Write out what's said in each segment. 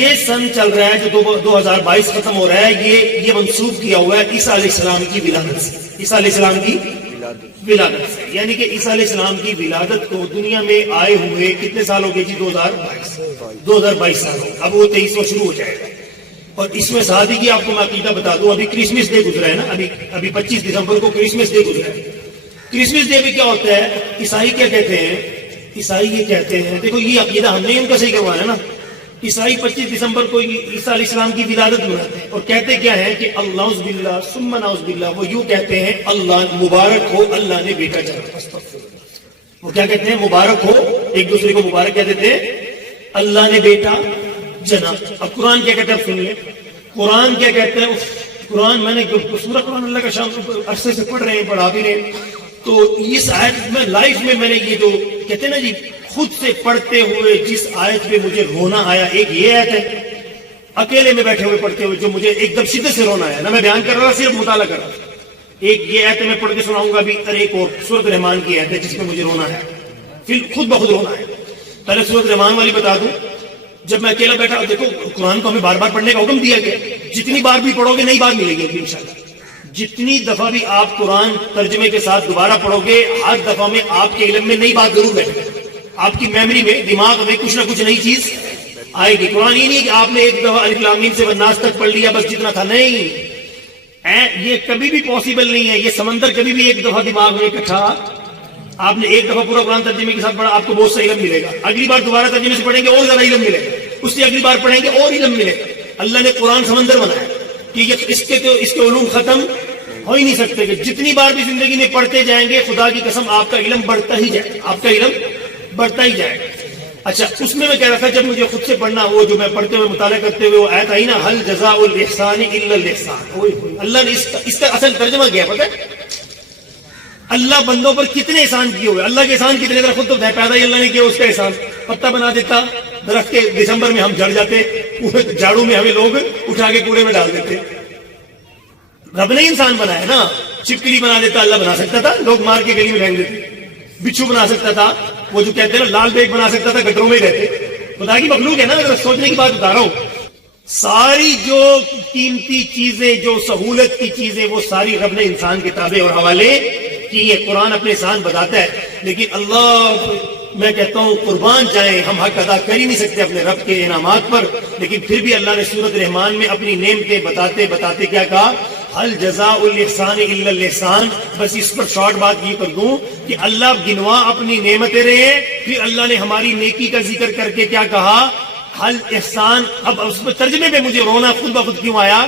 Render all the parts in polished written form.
یہ سن چل رہا ہے جو 2022 ختم ہو رہا ہے، یہ منسوخ کیا ہوا ہے عیسیٰ علیہ السلام کی ولادت سے، عیسیٰ علیہ السلام کی ولادت سے، یعنی کہ عیسیٰ علیہ السلام کی ولادت کو دنیا میں آئے ہوئے کتنے سال ہو گئے جی؟ 2022 سال ہو، اب وہ 23واں شروع ہو جائے گا۔ اور اس میں ساتھ ہی کی آپ کو میں عقیدہ بتا دوں، ابھی کرسمس ڈے گزرا ہے نا، ابھی 25 دسمبر کو کرسمس ڈے گزرا ہے۔ کرسمس ڈے پہ کیا ہوتا ہے؟ عیسائی کیا کہتے ہیں؟ عیسائی یہ کہتے ہیں، دیکھو یہ عقیدہ ہم نے ان کا صحیح کروایا نا، عیسائی 25 دسمبر کو عیسیٰ علیہ السلام کی ولادت مناتے ہیں اور کہتے کیا ہے کہ اللہ باللہ ثم نعوذ باللہ، وہ یوں کہتے ہیں اللہ مبارک ہو اللہ نے بیٹا جنم۔ وہ کیا کہتے ہیں؟ مبارک ہو، ایک دوسرے کو مبارک کہہ دیتے ہیں، اللہ نے بیٹا جنا۔ اب قرآن کیا کہتا ہے؟ سن لیں قرآن کیا کہتا ہے۔ قرآن میں نے سورہ قرآن اللہ کا شام عرصے سے پڑھ رہے ہیں، پڑھا بھی رہے ہیں، تو اس آیت میں لائف میں نے یہ جو کہتے ہیں نا جی خود سے پڑھتے ہوئے جس آیت پہ مجھے رونا آیا، ایک یہ آیت ہے اکیلے میں بیٹھے ہوئے پڑھتے ہوئے جو مجھے ایک دم شدت سے رونا آیا، نہ میں بیان کر رہا صرف مطالعہ کر رہا تھا۔ ایک یہ آیت میں پڑھ کے سناؤں گا ابھی، اور ایک اور سورۃ رحمان کی آیت ہے جس میں مجھے رونا ہے، پھر خود بخود رونا ہے۔ پہلے سورۃ رحمان والی بتا دوں، جب میں اکیلا بیٹھا، دیکھو قرآن کو ہمیں بار بار پڑھنے کا حکم دیا گیا، جتنی بار بھی پڑھو گے نئی بات ملے گی انشاءاللہ۔ جتنی دفعہ بھی آپ قرآن ترجمے کے ساتھ دوبارہ پڑھو گے، ہر دفعہ میں آپ کے علم میں نئی بات ضرور بیٹھے گی، آپ کی میموری میں دماغ میں کچھ نہ کچھ نئی چیز آئے گی۔ قرآن یہ نہیں کہ آپ نے ایک دفعہ الف لام میم سے والناس تک پڑھ لیا بس جتنا تھا، نہیں، یہ کبھی بھی پاسبل نہیں ہے۔ یہ سمندر کبھی بھی ایک دفعہ دماغ میں اکٹھا، آپ نے ایک دفعہ پورا قرآن ترجمے کے ساتھ پڑھا، آپ کو بہت سا علم ملے گا، اگلی بار دوبارہ ترجمے سے پڑھیں گے اور زیادہ علم ملے گا، اس سے اگلی بار پڑھیں گے اور علم ملے گا۔ اللہ نے قرآن سمندر بنایا کہ اس کے علوم ختم ہو ہی نہیں سکتے، کہ جتنی بار بھی زندگی میں پڑھتے جائیں گے خدا کی قسم آپ کا علم بڑھتا ہی جائے گا، آپ کا علم بڑھتا ہی جائے گا۔ اچھا، اس میں کہہ رہا تھا جب مجھے خود سے پڑھنا، وہ جو میں پڑھتے ہوئے مطالعہ کرتے ہوئے وہ آیت آئی نا، هل جزاء الاحسان الا الاحسان، اللہ نے اس کا اصل ترجمہ کیا پتہ ہے؟ اللہ بندوں پر کتنے احسان کیے ہوئے، اللہ کے احسان کتنے، ذرا خود تو پیدا ہی اللہ نے کیا اس کا احسان۔ پتہ بنا دیتا درخت کے، دسمبر میں ہم جھڑ جاتے، جھاڑو میں ہمیں لوگ اٹھا کے کوڑے میں ڈال دیتے۔ رب نے انسان بنایا نا، چھپکلی بنا دیتا اللہ بنا سکتا تھا، لوگ مار کے گلی میں پھینک دیتے، بچھو بنا سکتا تھا، وہ جو کہتے ہیں نا لال بیگ بنا سکتا تھا، گٹروں میں رہتے۔ خدا کی مخلوق ہے نا، اگر سوچنے کی بات بتا رہا ہوں، ساری جو قیمتی چیزیں، جو سہولت کی چیزیں، وہ ساری رب نے انسان کے تابع اور حوالے کی ہے۔ قرآن اپنے احسان بتاتا ہے، لیکن اللہ میں کہتا ہوں قربان جائیں، ہم حق ادا کر ہی نہیں سکتے اپنے رب کے انعامات پر، لیکن پھر بھی اللہ نے سورۃ رحمان میں اپنی نعمتیں بتاتے بتاتے کیا کہا؟ هل جزاء الاحسان الا الاحسان۔ بس اس پر شارٹ بات یہ کر دوں کہ اللہ گنوا اپنی نعمتیں رہے، پھر اللہ نے ہماری نیکی کا ذکر کر کے کیا کہا؟ حل احسان۔ اب اس پر ترجمے پہ مجھے رونا خود بخود کیوں آیا؟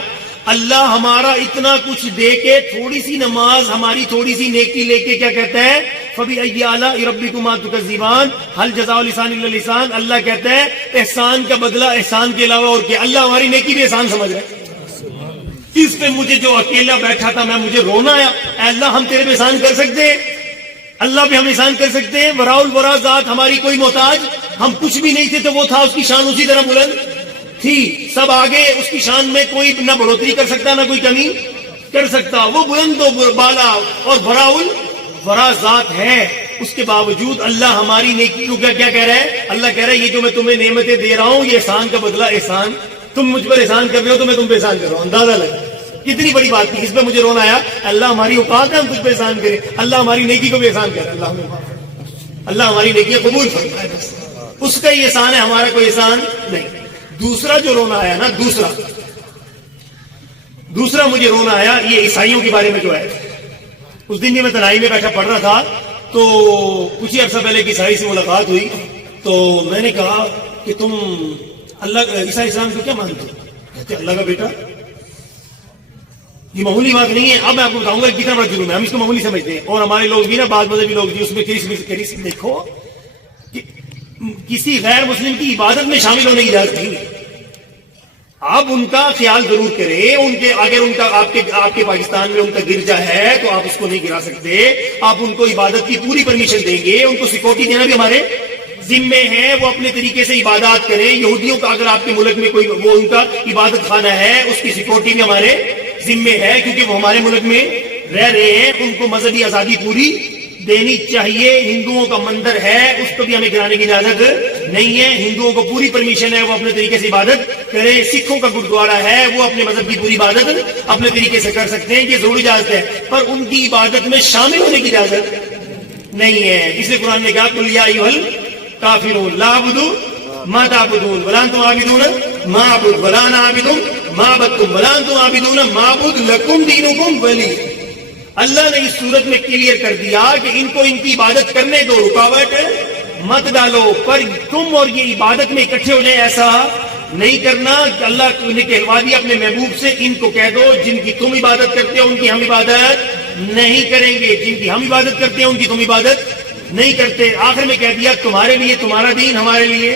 اللہ ہمارا اتنا کچھ دے کے تھوڑی سی نماز، ہماری تھوڑی سی نیکی لے کے کیا کہتا ہے؟ فَبِأَيِّ آلَاءِ رَبِّكُمَا تُكَذِّبَانِ هَلْ جَزَاءُ الْإِحْسَانِ إِلَّا الْإِحْسَانُ۔ اللہ کہتا ہے احسان کا بدلہ احسان کے علاوہ اور کیا؟ اللہ ہماری نیکی بھی احسان سمجھ رہا ہے۔ اس پہ مجھے جو اکیلا بیٹھا تھا مجھے رونا آیا، اے اللہ ہم تیرے پہ احسان کر سکتے ہیں؟ اللہ پہ ہم احسان کر سکتے ہیں؟ وراء الورا ذات ہماری کوئی محتاج، ہم کچھ بھی نہیں تھے تو وہ تھا، اس کی شان اسی طرح بلند تھی، سب آگے، اس کی شان میں کوئی نہ بڑھوتری کر سکتا نہ کوئی کمی کر سکتا، وہ بلند و بالا اور وراء الورا ذات ہے۔ اس کے باوجود اللہ ہماری نیکی کو کیا کہہ رہا ہے؟ اللہ کہہ رہا ہے یہ جو میں تمہیں نعمتیں دے رہا ہوں یہ احسان کا بدلہ احسان، تم مجھ پر احسان کر رہے ہو تو میں تم پہ احسان کر رہا ہوں۔ اندازہ لگا کتنی بڑی بات تھی، اس پہ مجھے رونا آیا۔ اللہ ہماری اوقات ہے ہم تجھ پہ احسان کریں، اللہ ہماری نیکی کو بھی احسان کرے، اللہ ہماری نیکی قبول فرمائے، اس کا ہی احسان ہے، ہمارا کوئی احسان نہیں۔ دوسرا جو رونا آیا نا، دوسرا مجھے رونا آیا یہ عیسائیوں کے بارے میں جو ہے۔ اس دن میں تنہائی میں بیٹھا پڑھ رہا تھا تو کچھ ہی عرصہ پہلے ایک عیسائی سے ملاقات ہوئی، تو میں نے کہا کہ تم اللہ عیسیٰ اسلام کو کیا مانتے ہو؟ کہتے اللہ کا بیٹا۔ یہ معمولی بات نہیں ہے، اب میں آپ کو بتاؤں گا کتنا بڑا جرم ہے، ہم اس کو معمولی سمجھتے ہیں، اور ہمارے لوگ بھی نا، بعض مذہبی لوگ بھی اس میں کرسمس دیکھو کہ کسی غیر مسلم کی عبادت میں شامل ہونے کی اجازت نہیں ہے۔ آپ ان کا خیال ضرور کریں، ان کے اگر ان کا آپ کے پاکستان میں ان کا گرجا ہے تو آپ اس کو نہیں گرا سکتے، آپ ان کو عبادت کی پوری پرمیشن دیں گے، ان کو سیکورٹی دینا بھی ہمارے ذمے ہے، وہ اپنے طریقے سے عبادات کریں۔ یہودیوں کا اگر آپ کے ملک میں کوئی وہ ان کا عبادت خانہ ہے، اس کی سیکورٹی بھی ہمارے ذمے ہے، کیونکہ وہ ہمارے ملک میں رہ رہے ہیں، ان کو مذہبی آزادی پوری دینی چاہیے۔ ہندوؤں کا مندر ہے، اس کو بھی ہمیں گرانے کی اجازت نہیں ہے. ہندوؤں کو پوری پرمیشن ہے وہ اپنے طریقے سے عبادت کرے. سکھوں کا گرودوارا ہے وہ اپنے مذہب کی پوری عبادت اپنے طریقے سے کر سکتے ہیں, یہ ضروری اجازت ہے, پر ان کی عبادت میں شامل ہونے کی اجازت نہیں ہے. اس لیے قرآن نے کہا قل یا ایھا الکافرون لا اعبد ما تعبدون ولا انتم عابدون ما اعبد ولا انا عابد ما عبدتم ولا انتم عابدون ما اعبد لکم دینکم ولی. اللہ نے اس صورت میں کلیئر کر دیا کہ ان کو ان کی عبادت کرنے دو, رکاوٹ مت ڈالو, پر تم اور یہ عبادت میں اکٹھے ہو جائیں ایسا نہیں کرنا. اللہ نے کہلوا دیا اپنے محبوب سے, ان کو کہہ دو جن کی تم عبادت کرتے ہو ان کی ہم عبادت نہیں کریں گے, جن کی ہم عبادت کرتے ہیں ان کی تم عبادت نہیں کرتے. آخر میں کہہ دیا تمہارے لیے تمہارا دین, ہمارے لیے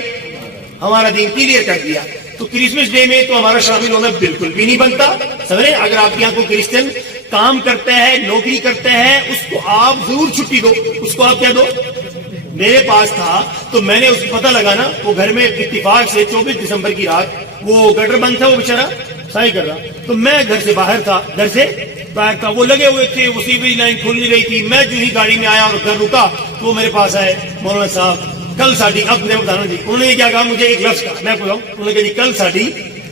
ہمارا دین, کلیئر کر دیا. تو کرسمس ڈے میں تو ہمارا شامل ہونا بالکل بھی نہیں بنتا. سمجھے, اگر آپ کے یہاں کوئی کرسچن کام کرتا ہے, نوکری کرتا ہے, اس کو آپ ضرور چھٹی دو, اس کو آپ کیا دو. میرے پاس تھا تو میں نے اس کو پتہ لگا نا, وہ گھر میں اتفاق سے 24 دسمبر کی رات وہ گٹر بند تھا, وہ بیچارہ صحیح کر رہا, تو میں گھر سے باہر تھا, وہ لگے ہوئے تھے, وہ سیوریج لائن کھل نہیں رہی تھی. میں جو ہی گاڑی میں آیا اور گھر رکا تو وہ میرے پاس آئے, مولانا صاحب کل ساڑی, اب میں بتانا جی, انہوں نے کیا کہا مجھے ایک لفظ کہا, میں بتاؤں, انہوں نے کہا جی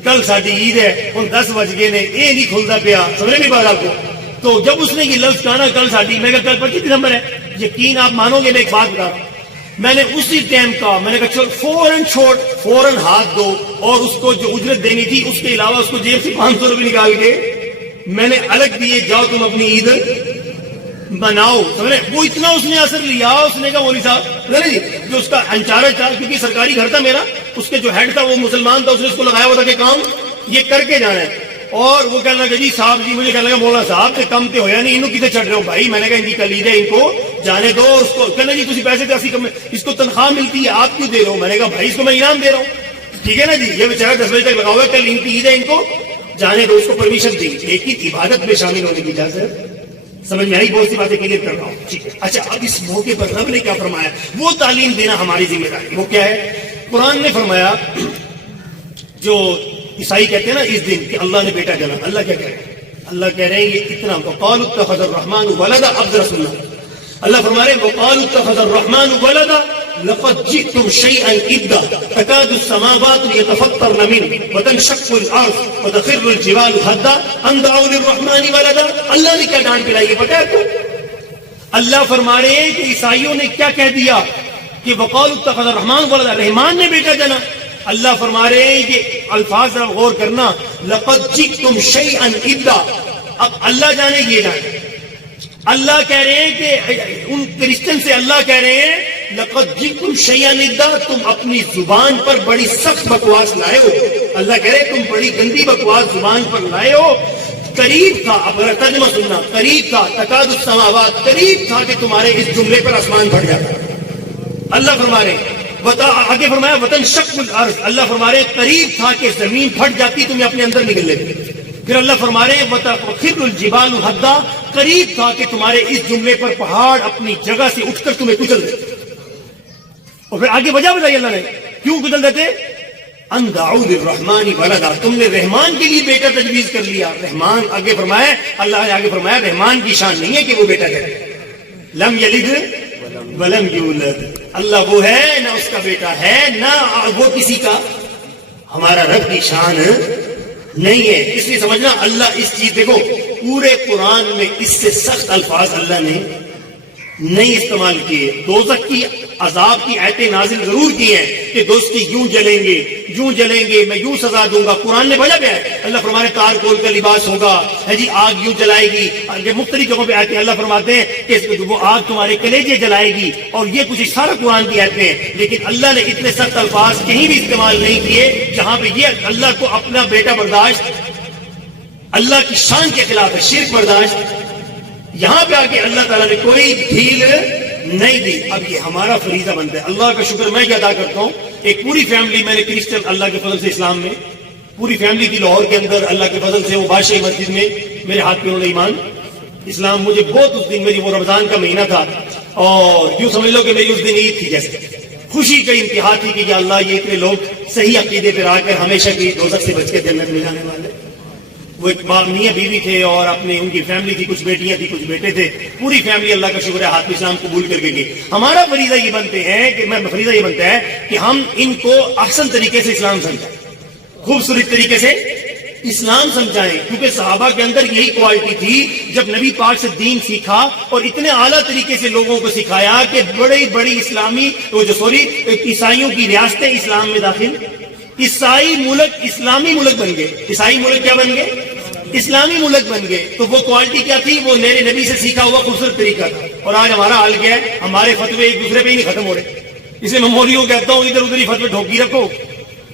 کل ساڑی عید ہے, ان 10 بج گئے نے یہ نہیں کھلتا پیا, سمجھے نہیں بات آپ کو. تو جب اس نے یہ لفظ کہا نا کل ساڑی, میں کہا کل 25 دسمبر ہے, یقین آپ مانو گے میں ایک بات بتا رہا ہوں, میں نے اسی ٹائم کہا, میں نے کہا چل فوراً ہاتھ دو, اور اس کو جو اجرت دینی تھی اس کے علاوہ اس کو جیب سے 500 روپے نکال کے میں نے الگ دیے, جاؤ تم اپنی عید بناؤ. سمجھے, وہ اتنا اس نے اثر لیا, اس نے کہا مولوی صاحب جی جو اس کا انچارج تھا, کیونکہ سرکاری گھر تھا میرا, اس کے جو ہیڈ تھا وہ مسلمان تھا, اس نے اس کو لگایا ہوا تھا کہ کام یہ کر کے جانا ہے. اور وہ کہنے لگا جی صاحب جی, مجھے کہنے لگا مولانا صاحب سے کم تے ہویا نہیں, انہوں کسے چھڑ رہے ہو بھائی. میں نے کہا ان کی کلید ہے, ان کو جانے دو. اس کو کہنا جی تسی پیسے تے کم, اس کو تنخواہ ملتی ہے آپ کیوں دے رہے ہو. میں نے کہا بھائی اس کو میں انعام دے رہا ہوں, ٹھیک ہے نا جی, یہ بیچارہ 10 بجے تک لگا ہوا ہے, کل ان کی عید ہے, ان کو جانے دو, اس کو پرمیشن دی, لیکن عبادت میں شامل ہونے کی اجازت. سمجھ میں آئی, بہت سی باتیں کلیئر کر رہا ہوں, ٹھیک ہے. اچھا, اب اس موقع پر رب نے کیا فرمایا, وہ تعلیم دینا ہماری ذمہ داری. وہ کیا ہے, قرآن نے فرمایا, جو عیسائی کہتے ہیں نا اس دن کہ اللہ نے بیٹا جنا, اللہ کیا کہہ رہے ہیں, اللہ کہہ رہے ہیں یہ اتنا, وقالوا اتخذ الرحمن ولدا. اب ذرا سننا, اللہ فرما رہے ہیں وقالوا اتخذ الرحمن ولدا لقد جئتم شيئا إدا تكاد السماوات يتفطرن منه وتنشق الأرض وتخر الجبال هدا أن دعوا للرحمن ولدا. اللہ نے کیا ڈانٹ پلائی ہے پتہ ہے آپ کو, اللہ فرما رہے ہیں کہ عیسائیوں نے کیا کہہ دیا کہ وقالوا اتخذ الرحمن ولدا, رحمان نے بیٹا جنا. اللہ فرما رہے ہیں کہ الفاظ ذرا غور کرنا, لقد جئتم شيئا إدا. اب اللہ جانے یہ جانے, اللہ کہہ رہے ہیں کہ ان کرسچن سے اللہ کہہ رہے ہیں لقد جئتم شيئا إدا, تم اپنی زبان پر بڑی سخت بکواس لائے ہو. اللہ کہہ رہے ہیں تم بڑی گندی بکواس زبان پر لائے ہو. قریب تھا, اب ترجمہ سننا, قریب تھا, تکاد السماوات, قریب تھا کہ تمہارے اس جملے پر آسمان پھٹ جاتا. اللہ فرما رہے ہیں, آگے فرمایا وتنشق الارض, اللہ فرما رہے ہیں قریب تھا کہ زمین پھٹ جاتی, تمہیں اپنے اندر نکل لیتے. پھر اللہ فرما رہے ہیں وتخر الجبال هدا, قریب تھا کہ تمہارے اس جملے پر پہاڑ اپنی جگہ سے اٹھ کر تمہیں کچل دیتے. اور پھر آگے وجہ بتائی اللہ نے کیوں کچل دیتے, ان دعوا للرحمن ولدا, تم نے رحمان کے لیے بیٹا تجویز کر لیا. رحمان آگے فرمایا, اللہ نے آگے فرمایا رحمان کی شان نہیں ہے کہ وہ بیٹا کرے, لم یلد ولم یولد, اللہ وہ ہے نہ اس کا بیٹا ہے نہ وہ کسی کا, ہمارا رب کی شان نہیں ہے. اس لیے سمجھنا, اللہ اس چیز, دیکھو پورے قرآن میں اس سے سخت الفاظ اللہ نے نہیں استعمال کیے. دوزخ کی عذاب کی آیتیں نازل ضرور کی ہیں کہ دوستی یوں جلیں گے, میں یوں سزا دوں گا. قرآن نے بھیجا گیا ہے, اللہ فرمانے تار کول کا لباس ہوگا, ہے جی آگ یوں جلائے گی. مختلف جگہوں پہ آتے ہیں اللہ فرماتے ہیں کہ وہ آگ تمہارے کلیجے جلائے گی, اور یہ کچھ سارا قرآن کی آیتیں ہیں. لیکن اللہ نے اتنے سخت الفاظ کہیں بھی استعمال نہیں کیے جہاں پہ یہ اللہ کو اپنا بیٹا برداشت اللہ کی شان کے خلاف ہے, شرک برداشت. یہاں پہ آ کے اللہ تعالیٰ نے کوئی ڈھیل نہیں دی. اب یہ ہمارا فریضہ بنتا ہے. اللہ کا شکر میں کیا ادا کرتا ہوں, ایک پوری فیملی میں نے کرسچن اللہ کے فضل سے اسلام میں پوری فیملی تھی لاہور کے اندر, اللہ کے فضل سے وہ بادشاہی مسجد میں میرے ہاتھ پہ انہوں نے ایمان اسلام. مجھے بہت اس دن, میری وہ رمضان کا مہینہ تھا, اور یوں سمجھ لو کہ میری اس دن عید تھی, جیسے خوشی کا انتہا تھی کہ یا اللہ یہ اتنے لوگ صحیح عقیدے پہ آ کر ہمیشہ کی دوزخ سے بچ کے جنت میں جانے والے. وہ ایک میاں بیوی تھے اور اپنے ان کی فیملی تھی، کچھ بیٹیاں تھی، کچھ بیٹے تھے، پوری فیملی اللہ کا شکر ہے ہاتھ اسلام قبول کر کے گئی. ہمارا فریضہ یہ بنتا ہے کہ ہم ان کو احسن طریقے سے اسلام سمجھائیں، خوبصورت طریقے سے اسلام سمجھائیں، کیونکہ صحابہ کے اندر یہی کوالٹی تھی. جب نبی پاک سے دین سیکھا اور اتنے اعلیٰ طریقے سے لوگوں کو سکھایا کہ بڑی عیسائیوں کی ریاستیں اسلام میں داخل، عیسائی ملک اسلامی ملک بن گئے. عیسائی ملک کیا بن گئے؟ اسلامی ملک بن گئے. تو وہ کوالٹی کیا تھی؟ وہ میرے نبی سے سیکھا ہوا خوبصورت طریقہ تھا. اور آج ہمارا حال کیا ہے؟ ہمارے فتوے ایک دوسرے پہ ہی نہیں ختم ہو رہے. اس لیے میں مولویوں کہتا ہوں ادھر ادھر ہی فتوے ٹھوکی رکھو،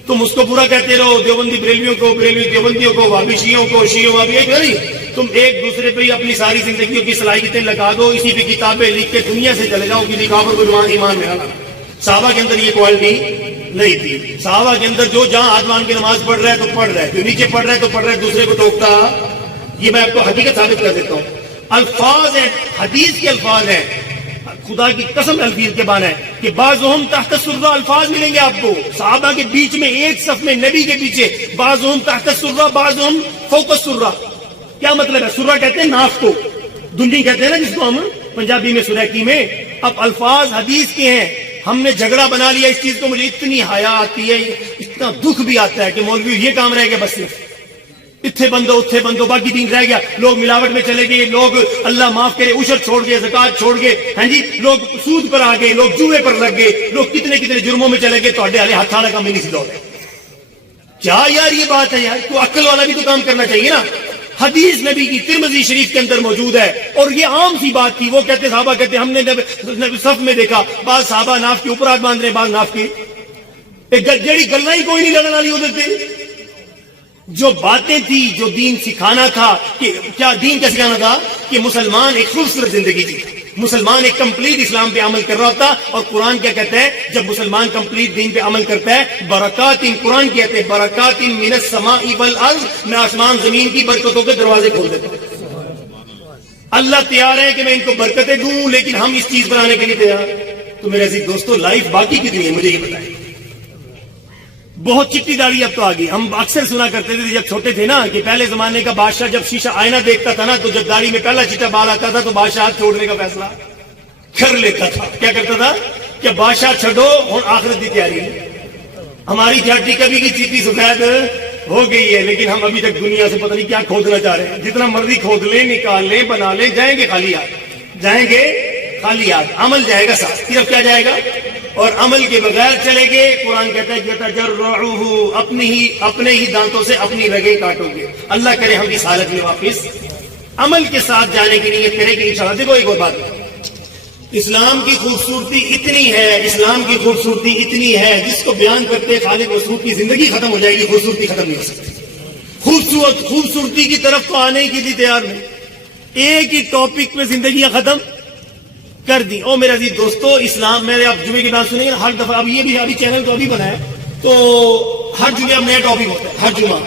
تم اس کو پورا کہتے رہو، دیوبندی بریلویوں کو، بریلوی دیوبندیوں کو، وہابی شیعوں کو، شیعوں وہابی، ایک نہیں، تم ایک دوسرے پہ ہی اپنی ساری زندگیوں کی صلاحیتیں لگا دو، اسی پہ کتابیں لکھ کے دنیا سے چلے جاؤ، کسی کافر کو ایمان میں لانا. صحابہ کے اندر یہ کوالٹی نہیں تھی. صحابہ کے اندر جو جہاں ہاتھ مان کے نماز پڑھ رہا ہے تو پڑھ رہا ہے، جو نیچے پڑھ رہا ہے تو پڑھ رہا ہے، دوسرے کو ٹوکتا. یہ میں آپ کو حقیقت ثابت کر دیتا ہوں. الفاظ ہیں، حدیث کے الفاظ ہیں، خدا کی قسم الفیظ کے بانا ہے کہ بعضهم تحت السرہ الفاظ ملیں گے آپ کو. صحابہ کے بیچ میں ایک صف میں نبی کے پیچھے بعضهم تحت السرہ بعضهم فوق السرہ. کیا مطلب ہے؟ سرہ کہتے ہیں ناف کو، دنڈی کہتے ہیں نا جس کو ہم پنجابی میں سریکی میں. اب الفاظ حدیث کے ہیں، ہم نے جھگڑا بنا لیا اس چیز کو. مجھے اتنی حیا آتی ہے، اتنا دکھ بھی آتا ہے کہ مولوی یہ کام رہ گیا، بس صرف اتھے بندو اتھے بندو، باقی دین رہ گیا. لوگ ملاوٹ میں چلے گئے، لوگ اللہ معاف کرے عشر چھوڑ گئے، زکات چھوڑ گئے، ہاں جی، لوگ سود پر آ گئے، لوگ جوئے پر لگ گئے، لوگ کتنے کتنے جرموں میں چلے گئے. تھوڑے والے ہاتھ والا کام نہیں سی دو. کیا یار یہ بات ہے یار؟ تو عقل والا بھی تو کام کرنا چاہیے نا. حدیث نبی کی ترمذی شریف کے اندر موجود ہے، اور یہ عام سی بات تھی. وہ کہتے صحابہ کہتے ہم نے صف میں دیکھا بعض صحابہ ناف کے اوپر ہاتھ باندھ رہے، بعض ناف کی جڑی گلنا ہی کوئی نہیں لڑنے والی ادھر تھے. جو باتیں تھی، جو دین سکھانا تھا، کہ کیا دین کا سکھانا تھا کہ مسلمان ایک خوبصورت زندگی جی، مسلمان ایک کمپلیٹ اسلام پہ عمل کر رہا ہوتا. اور قرآن کیا کہتا ہے جب مسلمان کمپلیٹ دین پہ عمل کرتا ہے؟ برکات، قرآن کہتے ہیں برکات من السماء والارض، میں آسمان زمین کی برکتوں کے دروازے کھول دیتا ہوں. اللہ تیار ہے کہ میں ان کو برکتیں دوں، لیکن ہم اس چیز پر آنے کے لیے تیار. تو میرے عزیز دوستو، لائف باقی کتنی ہے مجھے یہ بتائیں. بہت چٹی داڑھی اب تو آ گئی. ہم اکثر سنا کرتے تھے جب چھوٹے تھے نا کہ پہلے زمانے کا بادشاہ جب شیشہ آئینہ دیکھتا تھا نا تو جب داڑھی میں پہلا چٹا بال آتا تھا تو بادشاہ ہاتھ چھوڑنے کا فیصلہ کر لیتا تھا. کیا کرتا تھا کہ بادشاہ چھڑو اور آخرت کی تیاری. ہماری جاٹی کبھی کی چیٹی سفید ہو گئی ہے، لیکن ہم ابھی تک دنیا سے پتہ نہیں کیا کھودنا چاہ رہے ہیں. جتنا مرضی کھود لیں، نکال لیں، بنا لیں، جائیں گے خالی ہاتھ، جائیں گے خالی ہاتھ. عمل جائے گا ساتھ، صرف کیا جائے گا؟ اور عمل کے بغیر چلے گے. قرآن کہتا ہے یتجرعہ، اپنے ہی دانتوں سے اپنی رگیں کاٹو گے. اللہ کرے ہم اس حالت میں واپس عمل کے ساتھ جانے کی نیت کرے گی انشاءاللہ. دیکھو ایک اور بات، اسلام کی خوبصورتی اتنی ہے، اسلام کی خوبصورتی اتنی ہے جس کو بیان کرتے خالق مسعود کی زندگی ختم ہو جائے گی، خوبصورتی ختم نہیں ہو سکتی. خوبصورتی کی طرف تو آنے کے لیے تیار نہیں. ایک ہی ٹاپک پہ زندگیاں ختم کر دی. او میرے عزیز دوستو، اسلام، میرے آپ جمعے کی بات سنیں گے ہر دفعہ. اب یہ بھی ابھی چینل تو ابھی بنا ہے تو ہر جمعہ اب نیا ٹاپک ہوتا ہے، ہر جمعہ.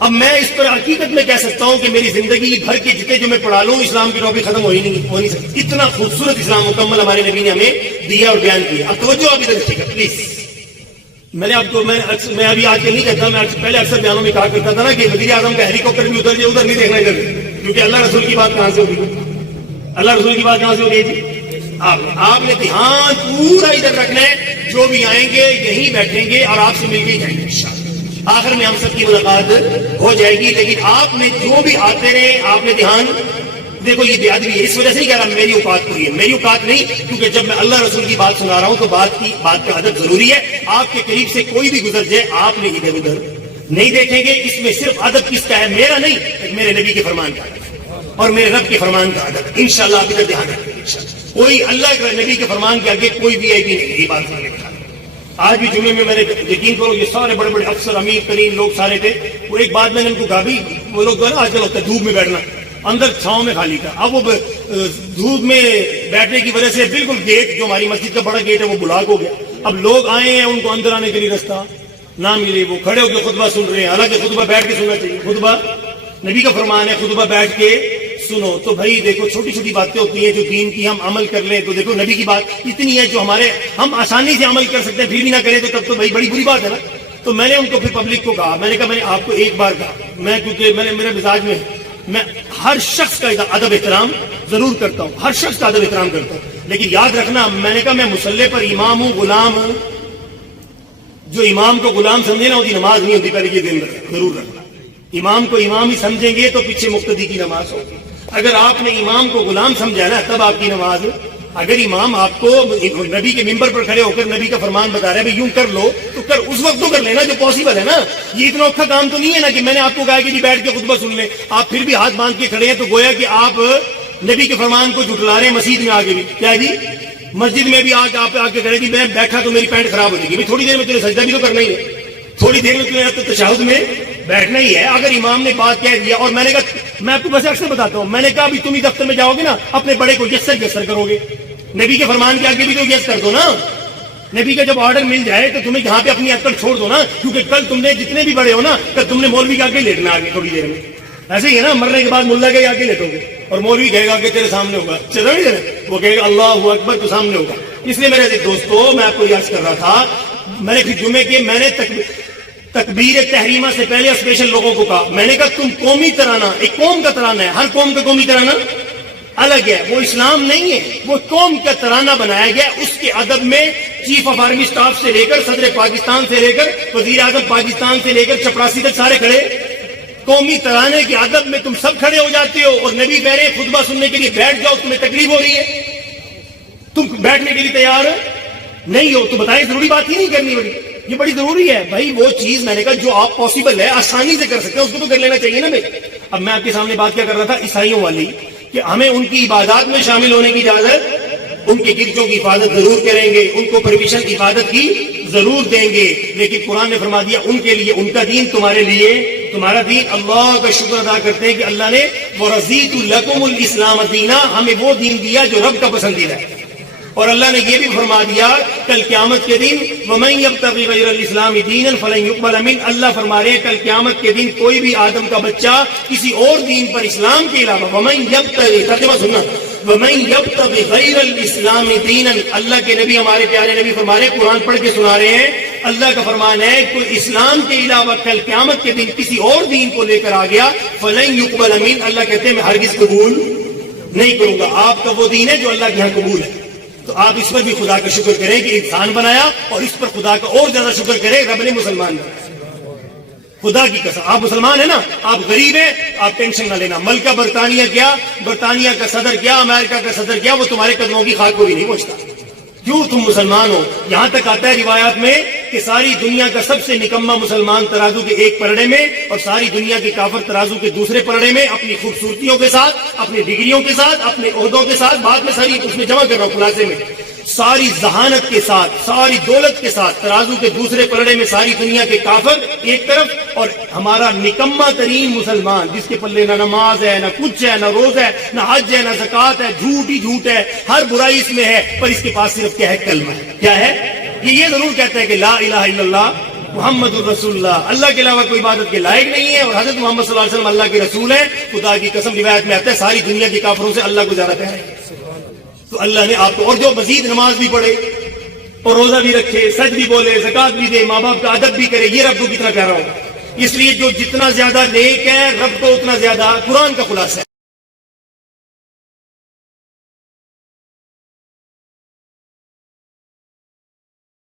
اب میں اس پر حقیقت میں کہہ سکتا ہوں کہ میری زندگی بھر کے جتنے جو میں پڑھا لوں اسلام کی ٹاپک ختم ہو نہیں سکتی. اتنا خوبصورت اسلام مکمل ہمارے نبی نے ہمیں دیا اور بیان کیا. اب توجہ ابھی تک ٹھیک ہے پلیز. میں نے آپ کو میں ابھی آج کل نہیں کہتا، میں پہلے اکثر بیانوں میں کہا کرتا تھا نا کہ وزیر اعظم کا ہیلی کاپٹر بھی ادھر جائے، ادھر نہیں دیکھنا ادھر، کیونکہ اللہ رسول کی بات کہاں سے ہوگی؟ اللہ رسول کی بات کہاں سے ہو رہی تھی؟ آپ نے دھیان پورا ادھر رکھنا ہے. جو بھی آئیں گے یہیں بیٹھیں گے اور آپ سے مل کے جائیں گے انشاءاللہ. آخر میں ہم سب کی ملاقات ہو جائے گی. لیکن آپ نے جو بھی آتے رہے آپ نے دھیان، دیکھو یہ بے ادبی ہے، اس وجہ سے نہیں کہہ رہا میری اوقات پوری ہے، میری اوقات نہیں، کیونکہ جب میں اللہ رسول کی بات سنا رہا ہوں تو بات کا ادب ضروری ہے. آپ کے قریب سے کوئی بھی گزر جائے آپ نے ادھر ادھر نہیں دیکھیں گے. اس میں صرف ادب کس کا ہے؟ میرا نہیں، میرے نبی کے فرمان کا اور میرے رب کے فرمان کا ادب. انشاءاللہ آپ ادھر دھیان رکھیں گے انشاءاللہ. کوئی اللہ کے نبی کے فرمان کے آگے کوئی بھی آئی بھی نہیں. یہ بات سننے کا آج بھی جمعے میں نے یقین کرو یہ سارے بڑے بڑے افسر امیر ترین لوگ سارے تھے. وہ ایک بات میں نے ان کو کہا بھی، وہ لوگ جو ہے نا آج کل ہوتا ہے دھوپ میں بیٹھنا، اندر چھاؤں میں خالی تھا. اب وہ دھوپ میں بیٹھنے کی وجہ سے بالکل گیٹ جو ہماری مسجد کا بڑا گیٹ ہے وہ بلاک ہو گیا. اب لوگ آئے ہیں ان کو اندر آنے کے لیے رستہ نہ ملے، وہ کھڑے ہو کے خطبہ سن رہے ہیں. حالانکہ خطبہ بیٹھ کے سننا چاہیے، خطبہ نبی کا فرمان ہے خطبہ بیٹھ کے سنو. تو بھائی دیکھو چھوٹی چھوٹی باتیں ہوتی ہیں جو دین کی ہم عمل کر لیں تو دیکھو نبی کی بات اتنی ہے جو ہم آسانی سے عمل کر سکتے ہیں، پھر بھی نہ کریں تو تب تو بھائی بڑی بری بات ہے نا. تو میں نے ان کو پھر پبلک کو کہا، میں نے کہا میں نے آپ کو ایک بار کہا، میں کیونکہ میرے مزاج میں ہر شخص کا ادب احترام ضرور کرتا ہوں، ہر شخص کا ادب احترام کرتا ہوں، لیکن یاد رکھنا میں نے کہا میں مصلی پر امام ہوں، غلام ہوں، جو امام کو غلام سمجھے نا اس کی نماز نہیں ہوتی، پہلے یہ دن ضرور رکھنا، امام کو امام ہی سمجھیں گے تو پیچھے مقتدی کی نماز ہوگی، اگر آپ نے امام کو غلام سمجھا نا تب آپ کی نماز، اگر امام آپ کو نبی کے ممبر پر کھڑے ہو کر نبی کا فرمان بتا رہے ہیں بھائی یوں کر لو تو اس وقت تو کر لینا جو پاسبل ہے نا، یہ اتنا اوکھا کام تو نہیں ہے نا کہ میں نے آپ کو کہا کہ جی بیٹھ کے خطبہ سن لیں، آپ پھر بھی ہاتھ باندھ کے کھڑے ہیں، تو گویا کہ آپ نبی کے فرمان کو جھٹلا رہے ہیں مسجد میں آگے بھی، کیا جی مسجد میں بھی آپ آ کے کھڑے جی میں بیٹھا تو میری پینٹ خراب ہو جائے گی، تھوڑی دیر میں تمہیں سجدہ بھی تو کرنا ہی ہے، تھوڑی دیر میں تمہیں تشہد میں بیٹھنا ہی ہے، اگر امام نے بات کہہ دیا، اور میں نے کہا میں آپ کو ویسے اکثر بتاتا ہوں، میں نے کہا تم ہی دفتر میں جاؤ گے نا اپنے بڑے کو یسر کرو گے، نبی کے فرمان کے آگے بھی تو یس کر دو نا، نبی کا جب آرڈر مل جائے تو تمہیں یہاں پہ اپنی عقل چھوڑ دو نا، کیونکہ کل تم نے جتنے بھی بڑے ہو نا کل تم نے مولوی کے آگے لیٹنا آگے تھوڑی دیر میں، ایسے ہی ہے نا، مرنے کے بعد ملا کے آگے لیٹو گے اور مولوی کہے گا کہ تیرے سامنے ہوگا، چلو نہیں وہ کہے گا اللہ اکبر تو سامنے ہوگا، اس لیے میرے دوستو میں آپ کو یاد کر رہا تھا، میں نے پھر جمعے کے میں نے تکبیر تحریمہ سے پہلے اسپیشل لوگوں کو کہا، میں نے کہا تم قومی ترانہ، ایک قوم کا ترانہ ہے، ہر قوم کا قومی ترانہ الگ ہے، وہ اسلام نہیں ہے، وہ قوم کا ترانہ بنایا گیا، اس کے ادب میں چیف آف آرمی سٹاف سے لے کر صدر پاکستان سے لے کر وزیر اعظم پاکستان سے لے کر چپراسی تک سارے کھڑے، قومی ترانے کے ادب میں تم سب کھڑے ہو جاتے ہو، اور نبی کہہ رہے ہیں خطبہ سننے کے لیے بیٹھ جاؤ، تمہیں تکلیف ہو رہی ہے، تم بیٹھنے کے لیے تیار نہیں ہو، تو بتائیں ضروری بات ہی نہیں کرنی پڑی، یہ بڑی ضروری ہے بھائی، وہ چیز میں نے کہا جو آپ پاسبل ہے آسانی سے کر سکتے ہیں اس کو تو کر لینا چاہیے نا بھائی۔ اب میں آپ کے سامنے بات کیا کر رہا تھا عیسائیوں والی، کہ ہمیں ان کی عبادات میں شامل ہونے کی اجازت، ان کے گرجوں کی حفاظت ضرور کریں گے، ان کو پرمیشن حفاظت کی ضرور دیں گے، لیکن قرآن نے فرما دیا ان کے لیے ان کا دین تمہارے لیے تمہارا دین، اللہ کا شکر ادا کرتے ہیں کہ اللہ نے وَرَضِيتُ لَكُمُ الْإِسْلَامَ دِينًا، ہمیں وہ دین دیا جو رب کا پسندیدہ ہے، اور اللہ نے یہ بھی فرما دیا کل قیامت کے دن وَمَن يَبْتَغِ غَيْرَ الْإِسْلَامِ دِينًا فَلَن يُقْبَلَ مِنْهُ، اللہ فرما رہے ہیں کل قیامت کے دن کوئی بھی آدم کا بچہ کسی اور دین پر اسلام کے علاوہ، وَمَن يَبْتَغِ، ترجمہ سننا، وَمَن يَبْتَغِ غَيْرَ الْإِسْلَامِ دِينًا، اللہ کے نبی ہمارے پیارے نبی فرما رہے ہیں، قرآن پڑھ کے سنا رہے ہیں، اللہ کا فرمان ہے کوئی اسلام کے علاوہ کل قیامت کے دن کسی اور دین کو لے کر آ گیا، فَلَن يُقْبَلَ مِنْهُ، اللہ کہتے ہیں میں ہرگز قبول نہیں کروں گا، آپ کا وہ دین ہے جو اللہ کے یہاں قبول ہے، تو آپ اس پر بھی خدا کا شکر کریں کہ انسان بنایا، اور اس پر خدا کا اور زیادہ شکر کریں رب نے مسلمان بنایا، خدا کی قسم آپ مسلمان ہیں نا، آپ غریب ہیں آپ ٹینشن نہ لینا، ملکہ برطانیہ کیا، برطانیہ کا صدر کیا، امریکہ کا صدر کیا، وہ تمہارے قدموں کی خاک کو بھی نہیں پہنچتا، کیوں تم مسلمان ہو، یہاں تک آتا ہے روایات میں کہ ساری دنیا کا سب سے نکما مسلمان ترازو کے ایک پلڑے میں، اور ساری دنیا کے کافر ترازو کے دوسرے پلڑے میں، اپنی خوبصورتیوں کے ساتھ، اپنی ڈگریوں کے ساتھ، اپنے عہدوں کے ساتھ، بعد میں ساری اس میں جمع کر رہا ہوں خلاصے میں، ساری ذہانت کے ساتھ، ساری دولت کے ساتھ ترازو کے دوسرے پلڑے میں ساری دنیا کے کافر ایک طرف، اور ہمارا نکما ترین مسلمان جس کے پلے نہ نماز ہے، نہ کچھ ہے، نہ روز ہے، نہ حج ہے، نہ زکات ہے، جھوٹ ہی جھوٹ ہے، ہر برائی اس میں ہے، پر اس کے پاس صرف کیا ہے، کلمہ ہے، کیا ہے، یہ ضرور کہتا ہے کہ لا الہ الا اللہ محمد الرسول اللہ، اللہ کے علاوہ کوئی عبادت کے لائق نہیں ہے، اور حضرت محمد صلی اللہ علیہ وسلم اللہ کے رسول ہیں، خدا کی قسم روایت میں آتا ہے ساری دنیا کے کافروں سے اللہ کو زیادہ پیارا ہے، تو اللہ نے آپ کو، اور جو مزید نماز بھی پڑھے اور روزہ بھی رکھے، سچ بھی بولے، زکات بھی دے، ماں باپ کا ادب بھی کرے، یہ رب کو کتنا پیارا ہوگا، اس لیے جو جتنا زیادہ نیک ہے رب کو اتنا زیادہ، قرآن کا خلاصہ ہے۔